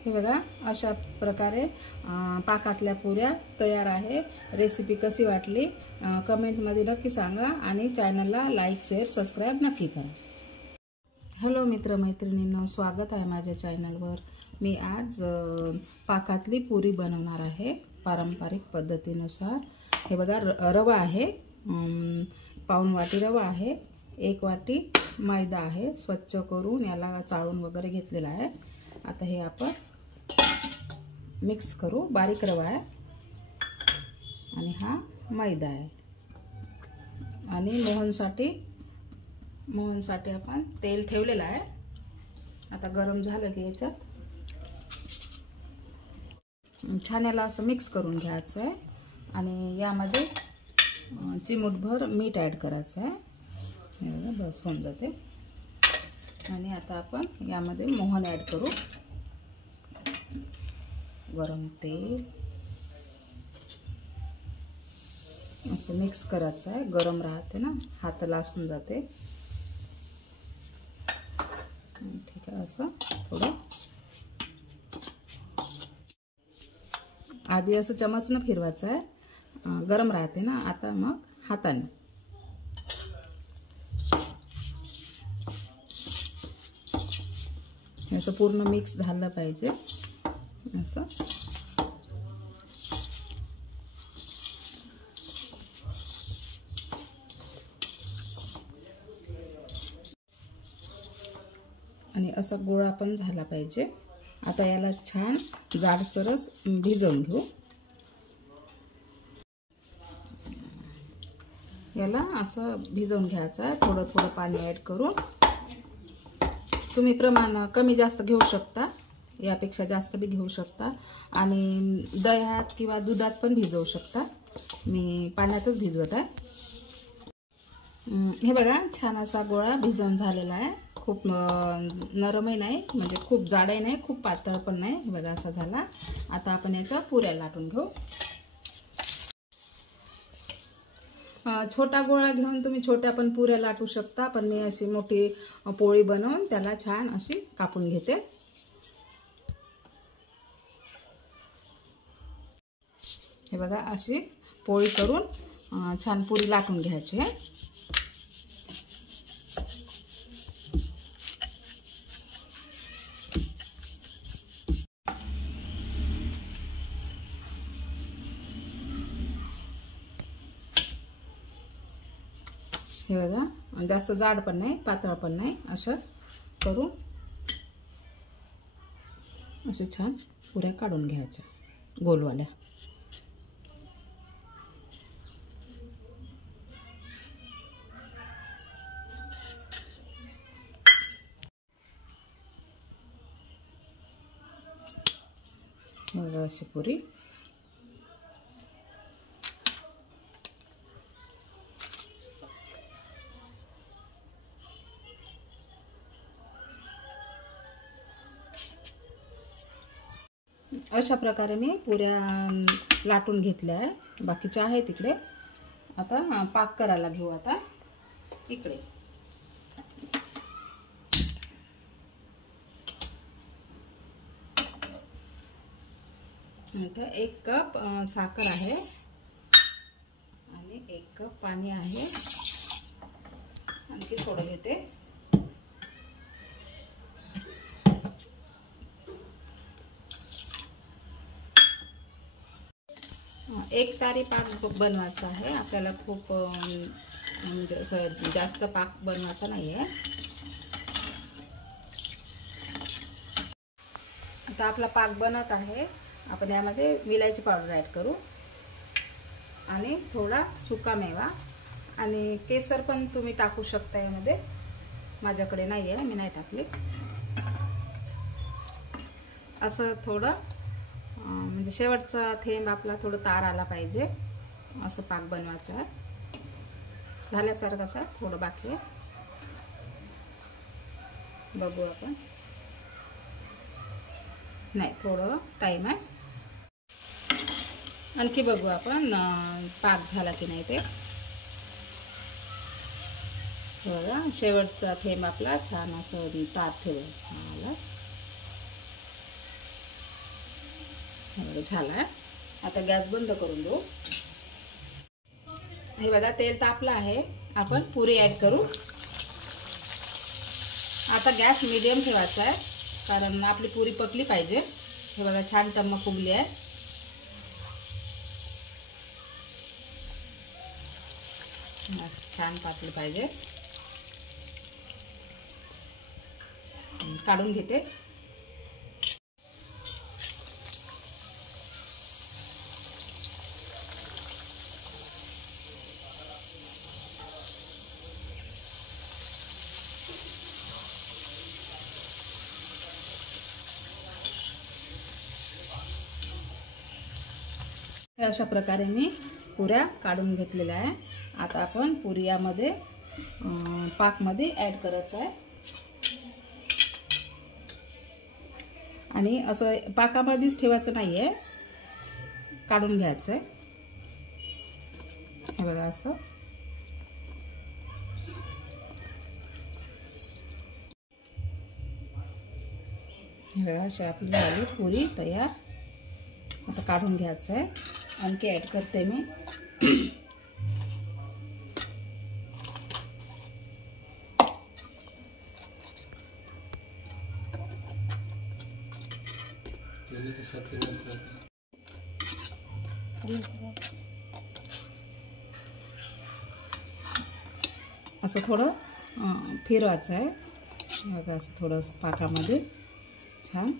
हे बघा, अशा प्रकारे पाकातल्या पुऱ्या तयार आहे। रेसिपी कशी वाटली कमेंटमध्ये नक्की सांगा आणि चॅनलला लाईक शेअर सबस्क्राइब नक्की करा। हॅलो मित्रमैत्रिणींनो, स्वागत आहे माझ्या चॅनलवर। मी आज पाकातली पुरी बनवणार आहे पारंपरिक पद्धतीनुसार। हे बघा, रवा आहे, पाऊण वाटी रवा आहे, 1 वाटी मैदा आहे, स्वच्छ करून याला चाळून वगैरे घेतलेला आहे। आता हे आपण मिक्स करू। बारीक रवा आहे आणि हा मैदा आहे आणि मोहनसाठी आपण तेल ठेवलेलं आहे। आता गरम झालं की याच्यात छान याला असं मिक्स करून घ्यायचं आहे आणि यामध्ये चिमूटभर मीठ ॲड करायचं आहे। हे बघा, बस होऊन जाते। आणि आता आपण यामध्ये मोहन ॲड करू। गरम तेल असं मिक्स करायचं आहे। गरम राहते ना, हात लासून जाते। ठीक आहे, असं थोडं आधी असं चमचनं फिरवायचं आहे, गरम राहते ना। आता मग हाताने असं पूर्ण मिक्स झालं पाहिजे असं। आणि असा गोळा पण झाला पाहिजे। आता याला छान जाडसरच भिजवून घेऊ। याला असं भिजवून घ्यायचं आहे, थोडं थोडं पाणी ॲड करून। तुम्ही प्रमाण कमी जास्त घेऊ शकता, यापेक्षा जास्त बी घेऊ शकता आणि दह्यात किंवा दुधात पण भिजवू शकता। मी पाण्यातच भिजवत आहे। हे बघा, छान असा गोळा भिजवून झालेला आहे। खूप नरमही नाही, म्हणजे खूप जाडही नाही, खूप पातळ पण नाही। हे बघा, असा झाला। आता आपण याच्या पुऱ्या लाटून घेऊ। छोटा गोळा घेऊन तुम्ही छोट्या पण पुऱ्या लाटू शकता, पण मी अशी मोठी पोळी बनवून त्याला छान अशी कापून घेते। हे बघा, अशी पोळी करून छान पुरी लाटून घ्यायची आहे। हे बघा, जास्त जाड पण नाही, पातळ पण नाही, असं करून असे छान पुऱ्या काढून घ्यायच्या गोलवाल्या। हे बघा, अशी पुरी अशा प्रकारे मी पुऱ्या लाटून घेतल्या आहे। बाकीच्या आहे तिकडे। आता पाक करायला घेऊ। आता इकडे आता 1 कप साखर आहे आणि 1 कप पाणी आहे। आणखी थोडं घेते। 1 तारी पाक बनवायचा आहे आपल्याला। खूप म्हणजे असं जास्त पाक बनवायचा नाही आहे। आता आपला पाक बनत आहे। आपण यामध्ये विलायची पावडर ॲड करू आणि थोडा सुका मेवा आणि केसर पण तुम्ही टाकू शकता यामध्ये। माझ्याकडे नाही आहे, मी नाही टाकले। असं थोडं म्हणजे शेवटचा थेंब आपला थोडं तार आला पाहिजे, असं पाक बनवायचा आहे। झाल्यासारखं असं थोडं बाकी आहे, बघू आपण। नाही, थोडं टाइम आहे, आणखी बघू आपण पाक झाला की नाही ते। बघा, शेवटचा थेंब आपला छान असं तार ठेवला। हे बघा झाला आहे. आता गॅस बंद करून देऊ. हे बघा तेल तापलं आहे. आपण पुरी ॲड करू. आता गॅस मीडियम ठेवायचा आहे कारण आपली पुरी पकली पाहिजे. हे बघा छान टम्म फुगली आहे. छान पातळी पाहिजे. काढून घेते. अशा प्रकारे मी पुऱ्या काढून घेतलेल्या आहे. आता आपण पुरी यामध्ये पाकमध्ये ॲड करायचं आहे आणि असं पाकामध्येच ठेवायचं नाही आहे, काढून घ्यायचं आहे. हे बघा असं. हे बघा अशी आपली झाली पुरी तयार. आता काढून घ्यायचं आहे. आणखी ॲड करते मी. असं थोडं फिरवायचं आहे. बघा असं थोडं पाकामध्ये छान.